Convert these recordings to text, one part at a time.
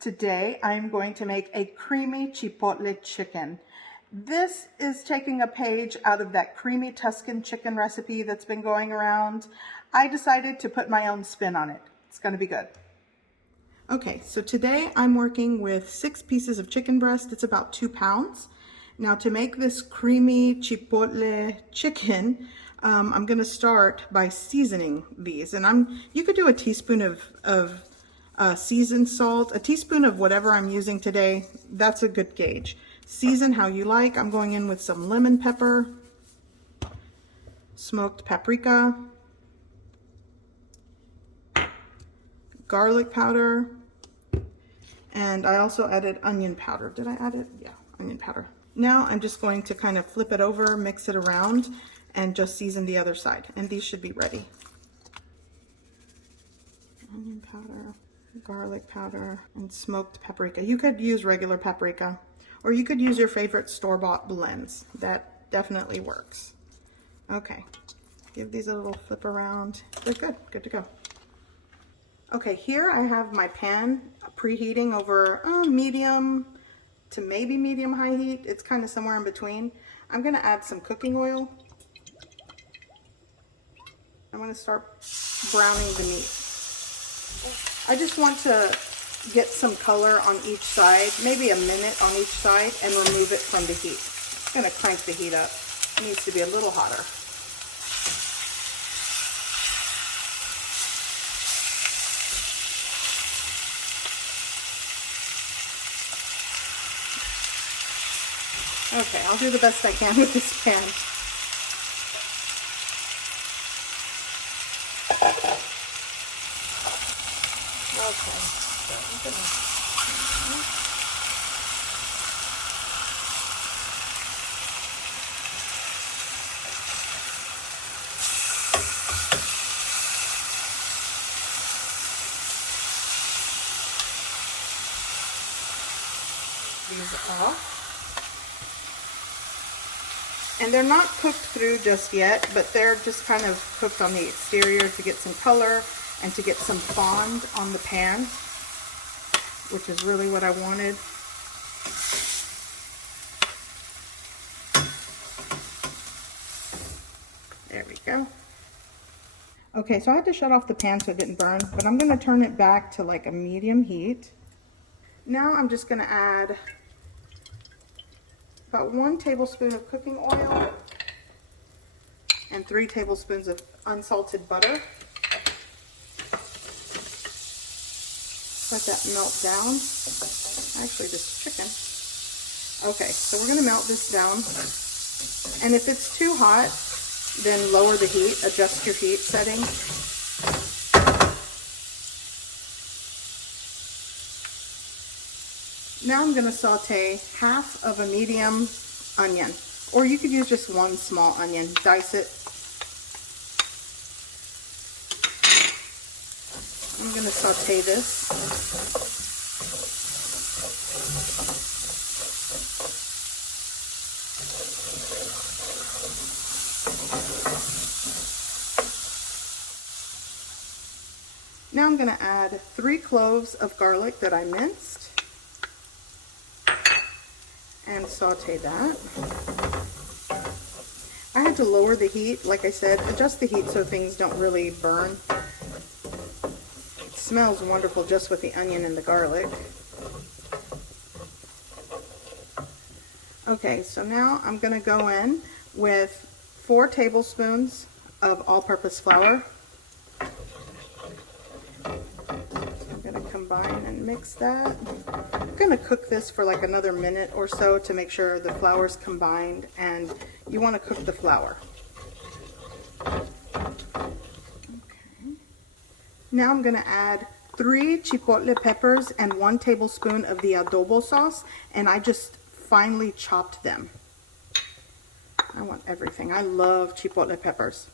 Today I'm going to make a creamy chipotle chicken. This is taking a page out of that creamy Tuscan chicken recipe that's been going around. I decided to put my own spin on it. It's going to be good. Okay, so today I'm working with 6 pieces of chicken breast. It's about 2 pounds. Now to make this creamy chipotle chicken, I'm going to start by seasoning these. And you could do a teaspoon of seasoned salt, a teaspoon of whatever I'm using today. That's a good gauge. Season how you like. I'm going in with some lemon pepper, smoked paprika, garlic powder, and I also added onion powder. Did I add it? Yeah, onion powder. Now I'm just going to kind of flip it over, mix it around, and just season the other side. And these should be ready. Onion powder, garlic powder, and smoked paprika. You could use regular paprika, or you could use your favorite store-bought blends. That definitely works. Okay, give these a little flip around. They're good to go. Okay, here I have my pan preheating over medium to maybe medium high heat. It's kind of somewhere in between. I'm gonna add some cooking oil. I'm gonna start browning the meat. I just want to get some color on each side, maybe a minute on each side, and remove it from the heat. I'm going to crank the heat up. It needs to be a little hotter. Okay, I'll do the best I can with this pan. Okay, so I'm gonna these off. And they're not cooked through just yet, but they're just kind of cooked on the exterior to get some color and to get some fond on the pan, which is really what I wanted. There we go. Okay, so I had to shut off the pan so it didn't burn, but I'm going to turn it back to like a medium heat. Now I'm just going to add about 1 tablespoon of cooking oil and 3 tablespoons of unsalted butter. Let that melt down. Actually, this chicken. Okay, so we're going to melt this down. And if it's too hot, then lower the heat. Adjust your heat setting. Now I'm going to saute half of a medium onion. Or you could use just 1 small onion. Dice it. I'm going to saute this. Now I'm going to add 3 cloves of garlic that I minced and saute that. I had to lower the heat, like I said, adjust the heat so things don't really burn. It smells wonderful just with the onion and the garlic. Okay, so now I'm going to go in with 4 tablespoons of all-purpose flour. I'm going to combine and mix that. I'm going to cook this for like another minute or so to make sure the flour's combined, and you want to cook the flour. Okay. Now I'm going to add 3 chipotle peppers and 1 tablespoon of the adobo sauce, and I just finely chopped them. I want everything. I love chipotle peppers.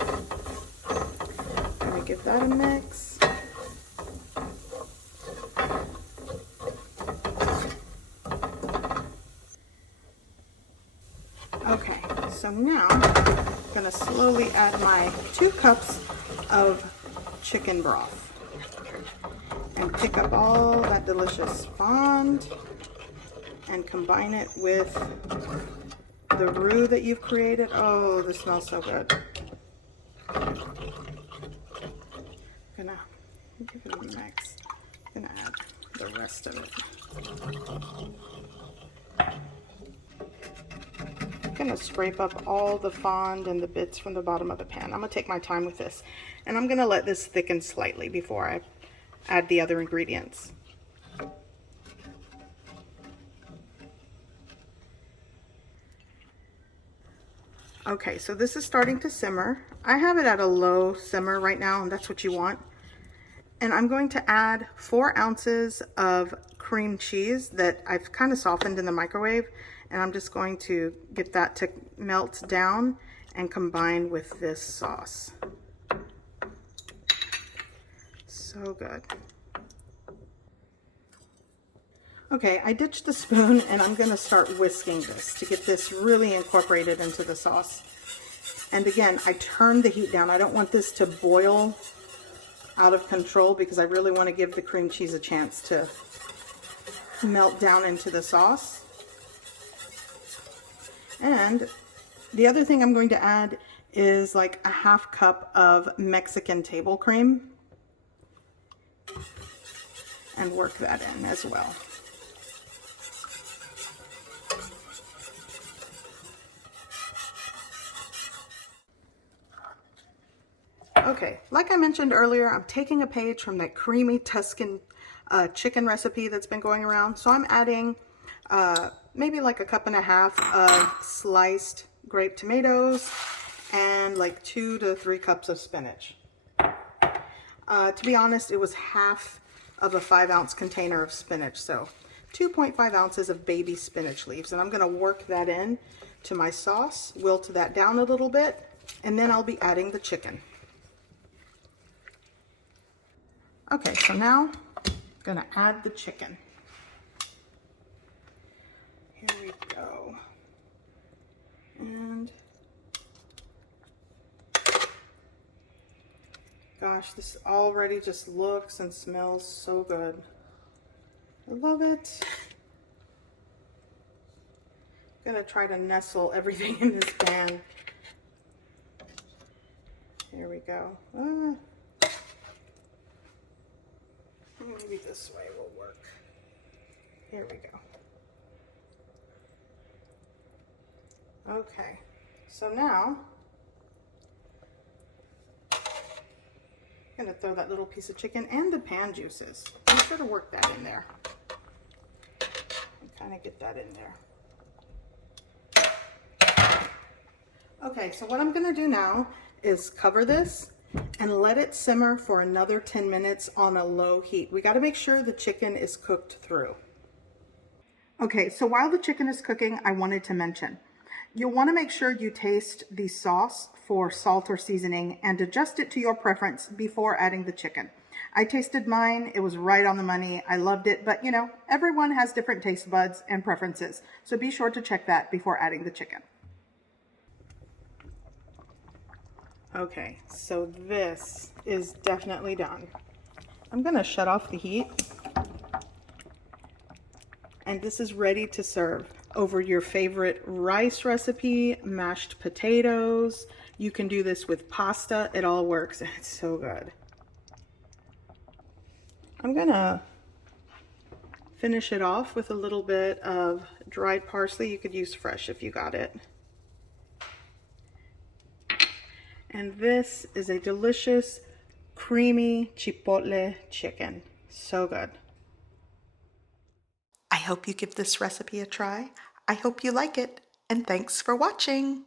I'm going to give that a mix. Okay, so now I'm going to slowly add my 2 cups of chicken broth. and pick up all that delicious fond and combine it with the roux that you've created. Oh, this smells so good. I'm gonna give it a mix. I'm gonna add the rest of it. I'm gonna scrape up all the fond and the bits from the bottom of the pan. I'm gonna take my time with this, and I'm gonna let this thicken slightly before I add the other ingredients. Okay, so this is starting to simmer. I have it at a low simmer right now, and that's what you want. And I'm going to add 4 ounces of cream cheese that I've kind of softened in the microwave. And I'm just going to get that to melt down and combine with this sauce. So good. Okay, I ditched the spoon and I'm gonna start whisking this to get this really incorporated into the sauce. And again, I turned the heat down. I don't want this to boil out of control because I really want to give the cream cheese a chance to melt down into the sauce. And the other thing I'm going to add is like a 1/2 cup of Mexican table cream and work that in as well. Okay, like I mentioned earlier, I'm taking a page from that creamy Tuscan chicken recipe that's been going around. So I'm adding maybe like 1.5 cups of sliced grape tomatoes and like 2 to 3 cups of spinach. To be honest, it was half of a 5-ounce container of spinach, so 2.5 ounces of baby spinach leaves. And I'm going to work that in to my sauce, wilt that down a little bit, and then I'll be adding the chicken. Okay, so now I'm gonna add the chicken. Here we go. And gosh, this already just looks and smells so good. I love it. I'm gonna try to nestle everything in this pan. Here we go. Maybe this way will work. Here we go. Okay, so now I'm gonna throw that little piece of chicken and the pan juices. I'm sure to work that in there and kind of get that in there. Okay, so what I'm gonna do now is cover this and let it simmer for another 10 minutes on a low heat. We got to make sure the chicken is cooked through. Okay, so while the chicken is cooking, I wanted to mention, you'll want to make sure you taste the sauce for salt or seasoning and adjust it to your preference before adding the chicken. I tasted mine, it was right on the money, I loved it, but you know, everyone has different taste buds and preferences, so be sure to check that before adding the chicken. Okay, so this is definitely done. I'm gonna shut off the heat. And this is ready to serve over your favorite rice recipe, mashed potatoes. You can do this with pasta, it all works, and it's so good. I'm gonna finish it off with a little bit of dried parsley. You could use fresh if you got it. And this is a delicious, creamy Chipotle chicken. So good. I hope you give this recipe a try. I hope you like it, and thanks for watching.